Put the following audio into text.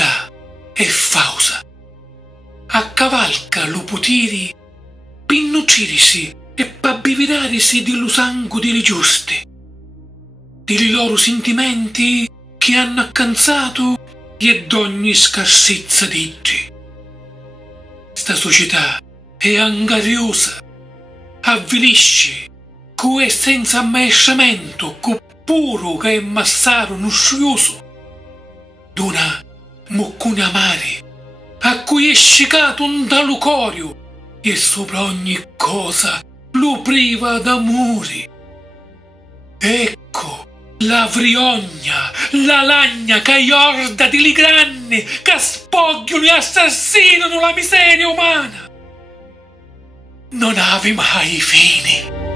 società è fausa. Accavalca lo potere per nutrirsi e per abbeverarsi dello sangue dei giusti, dei loro sentimenti che hanno accanzato e d'ogni scarsezza d'eggi. Sta società è angariosa, avvilisce, che è senza ammaestramento, che puro che è massaro nuscioso, d'una moccone amare, a cui è scicato un talucorio e sopra ogni cosa lo priva d'amore. Ecco la vriogna, la lagna che iorda di ligranne che spogliano e assassinano la miseria umana. Non ave mai fine.